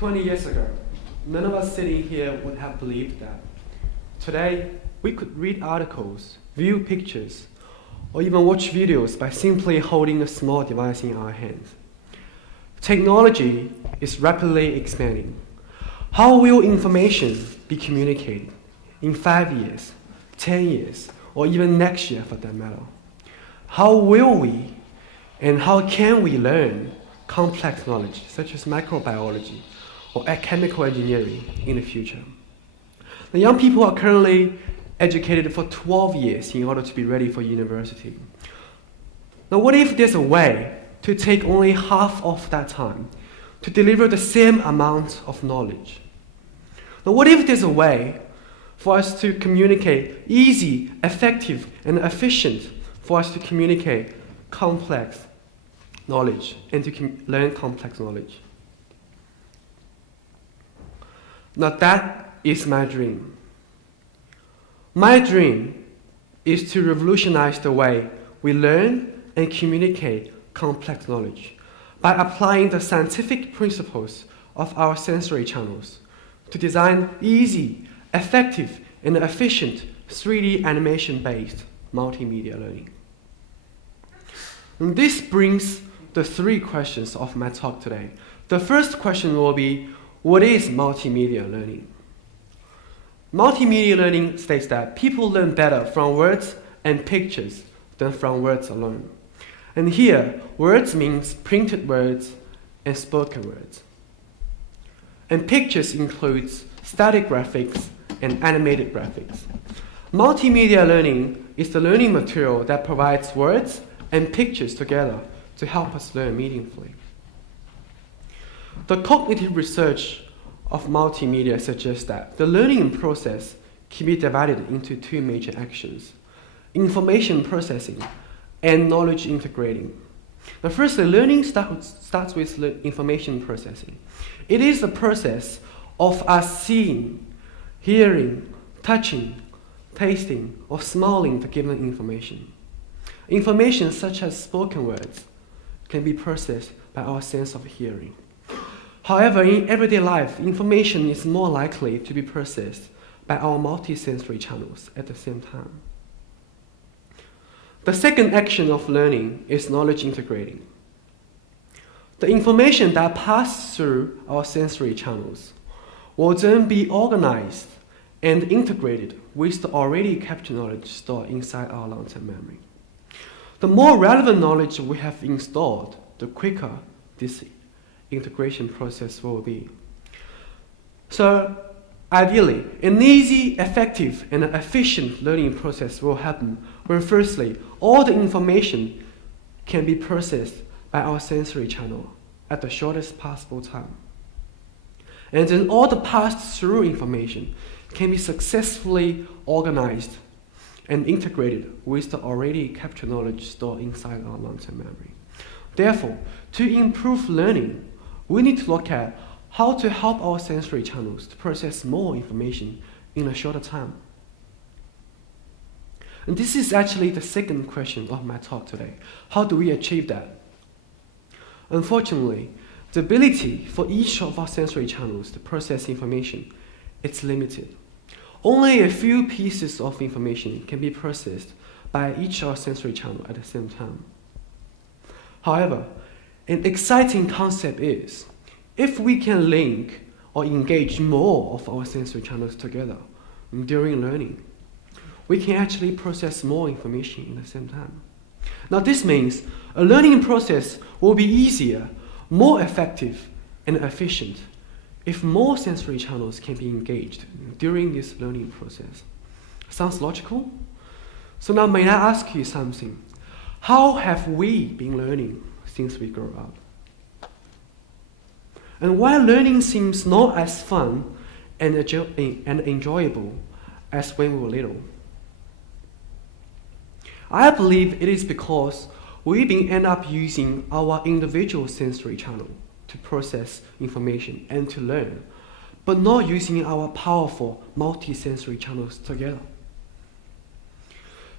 20 years ago, none of us sitting here would have believed that. Today, we could read articles, view pictures, or even watch videos by simply holding a small device in our hands. Technology is rapidly expanding. How will information be communicated in 5 years, 10 years, or even next year for that matter? How will we and how can we learn complex knowledge such as microbiology or chemical engineering in the future? The young people are currently educated for 12 years in order to be ready for university. Now, what if there's a way to take only half of that time to deliver the same amount of knowledge? Now, what if there's a way for us to communicate easy, effective, and efficient for us to communicate complex knowledge and to learn complex knowledge? Now, that is my dream. My dream is to revolutionize the way we learn and communicate complex knowledge by applying the scientific principles of our sensory channels to design easy, effective, and efficient 3D animation-based multimedia learning. And this brings the 3 questions of my talk today. The first question will be, what is multimedia learning? Multimedia learning states that people learn better from words and pictures than from words alone. And here, words means printed words and spoken words. And pictures includes static graphics and animated graphics. Multimedia learning is the learning material that provides words and pictures together to help us learn meaningfully. The cognitive research of multimedia suggests that the learning process can be divided into 2 major actions: information processing and knowledge integrating. Now, firstly, learning starts with information processing. It is the process of us seeing, hearing, touching, tasting, or smelling the given information. Information such as spoken words can be processed by our sense of hearing. However, in everyday life, information is more likely to be processed by our multisensory channels at the same time. The second action of learning is knowledge integrating. The information that passes through our sensory channels will then be organized and integrated with the already captured knowledge stored inside our long-term memory. The more relevant knowledge we have installed, the quicker this integration process will be. So, ideally, an easy, effective, and efficient learning process will happen when firstly, all the information can be processed by our sensory channel at the shortest possible time. And then all the passed through information can be successfully organized and integrated with the already captured knowledge stored inside our long-term memory. Therefore, to improve learning, we need to look at how to help our sensory channels to process more information in a shorter time. And this is actually the second question of my talk today. How do we achieve that? Unfortunately, the ability for each of our sensory channels to process information is limited. Only a few pieces of information can be processed by each of our sensory channels at the same time. However, an exciting concept is, if we can link or engage more of our sensory channels together during learning, we can actually process more information at the same time. Now, this means a learning process will be easier, more effective, and efficient if more sensory channels can be engaged during this learning process. Sounds logical? So now may I ask you something? How have we been learning since we grew up? And while learning seems not as fun and enjoyable as when we were little, I believe it is because we end up using our individual sensory channel to process information and to learn, but not using our powerful multi-sensory channels together.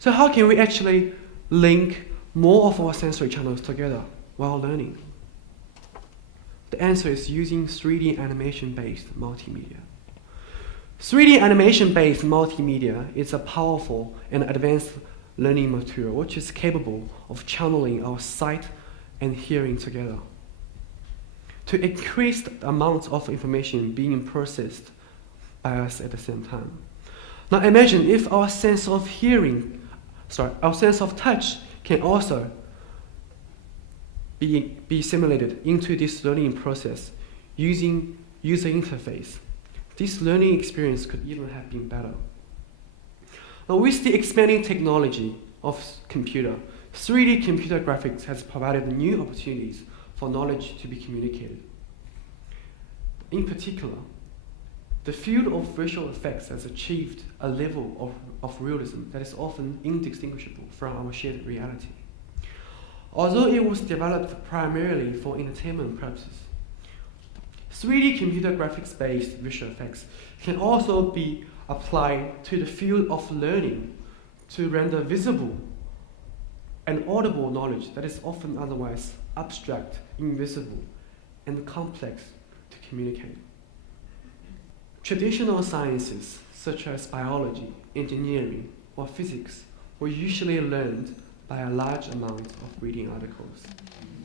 So how can we actually link more of our sensory channels together while learning? The answer is using 3D animation-based multimedia. 3D animation-based multimedia is a powerful and advanced learning material which is capable of channeling our sight and hearing together to increase the amount of information being processed by us at the same time. Now imagine if our sense of touch can also be simulated into this learning process using user interface. This learning experience could even have been better. Now with the expanding technology of computer, 3D computer graphics has provided new opportunities for knowledge to be communicated. In particular, the field of visual effects has achieved a level of realism that is often indistinguishable from our shared reality. Although it was developed primarily for entertainment purposes, 3D computer graphics-based visual effects can also be applied to the field of learning to render visible and audible knowledge that is often otherwise abstract, invisible, and complex to communicate. Traditional sciences such as biology, engineering, or physics were usually learned by a large amount of reading articles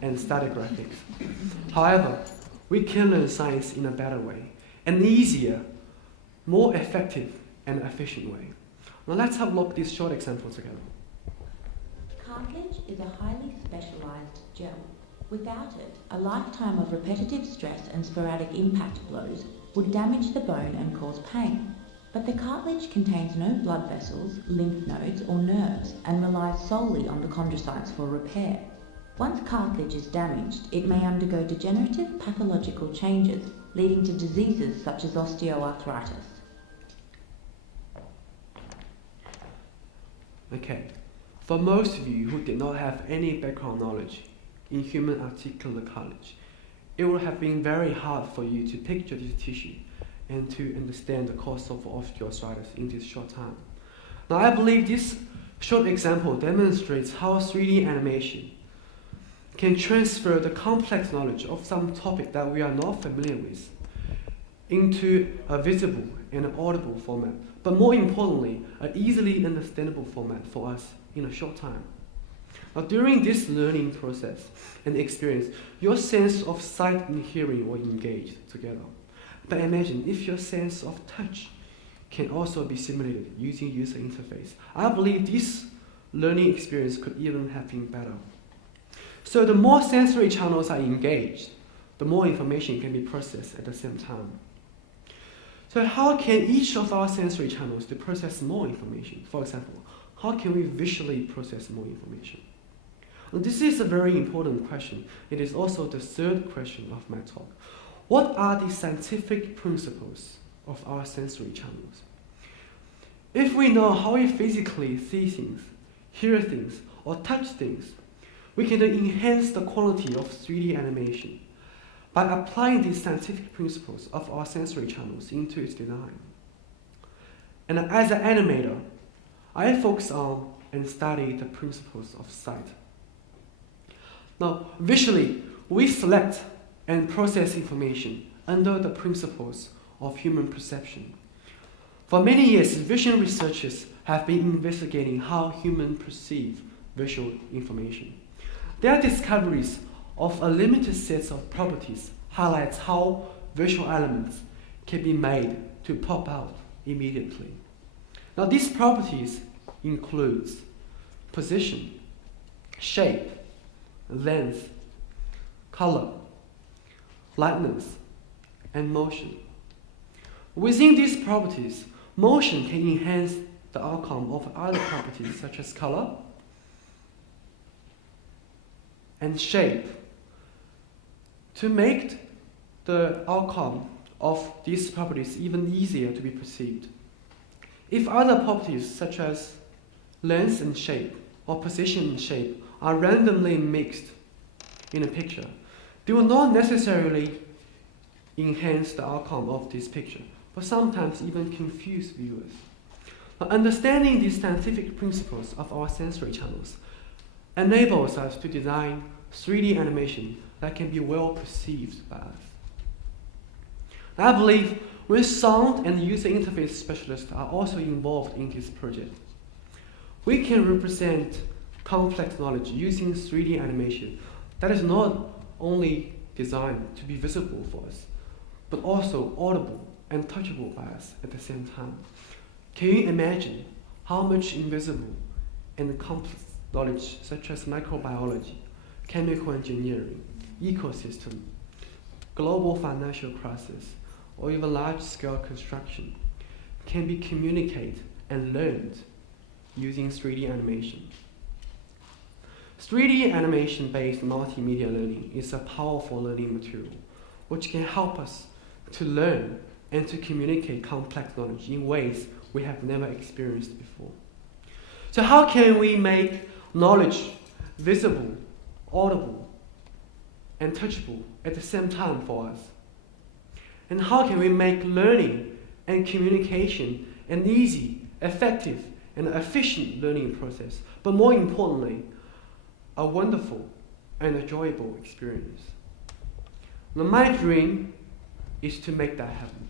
and study graphics. However, we can learn science in a better way, an easier, more effective, and efficient way. Now let's have a look at this short example together. Cartilage is a highly specialized gel. Without it, a lifetime of repetitive stress and sporadic impact blows would damage the bone and cause pain. But the cartilage contains no blood vessels, lymph nodes, or nerves and relies solely on the chondrocytes for repair. Once cartilage is damaged, it may undergo degenerative pathological changes, leading to diseases such as osteoarthritis. Okay, for most of you who did not have any background knowledge in human articular cartilage, it would have been very hard for you to picture this tissue and to understand the cause of osteoarthritis in this short time. Now I believe this short example demonstrates how 3D animation can transfer the complex knowledge of some topic that we are not familiar with into a visible and audible format, but more importantly, an easily understandable format for us in a short time. Now, during this learning process and experience, your sense of sight and hearing will engage together. But imagine if your sense of touch can also be simulated using user interface. I believe this learning experience could even have been better. So the more sensory channels are engaged, the more information can be processed at the same time. So how can each of our sensory channels to process more information? For example, how can we visually process more information? Well, this is a very important question. It is also the third question of my talk. What are the scientific principles of our sensory channels? If we know how we physically see things, hear things, or touch things, we can then enhance the quality of 3D animation by applying these scientific principles of our sensory channels into its design. And as an animator, I focus on and study the principles of sight. Now, visually, we select and process information under the principles of human perception. For many years, vision researchers have been investigating how humans perceive visual information. Their discoveries of a limited set of properties highlights how visual elements can be made to pop out immediately. Now, these properties include position, shape, length, color, lightness, and motion. Within these properties, motion can enhance the outcome of other properties such as color and shape to make the outcome of these properties even easier to be perceived. If other properties such as length and shape or position and shape are randomly mixed in a picture, they will not necessarily enhance the outcome of this picture, but sometimes even confuse viewers. Now, understanding these scientific principles of our sensory channels enables us to design 3D animation that can be well perceived by us. I believe when sound and user interface specialists are also involved in this project, we can represent complex knowledge using 3D animation that is not only designed to be visible for us, but also audible and touchable by us at the same time. Can you imagine how much invisible and complex knowledge such as microbiology, chemical engineering, ecosystem, global financial crisis, or even large-scale construction can be communicated and learned using 3D animation? 3D animation-based multimedia learning is a powerful learning material which can help us to learn and to communicate complex knowledge in ways we have never experienced before. So how can we make knowledge visible, audible, and touchable at the same time for us? And how can we make learning and communication an easy, effective, and efficient learning process, but more importantly, a wonderful and enjoyable experience? Now, my dream is to make that happen.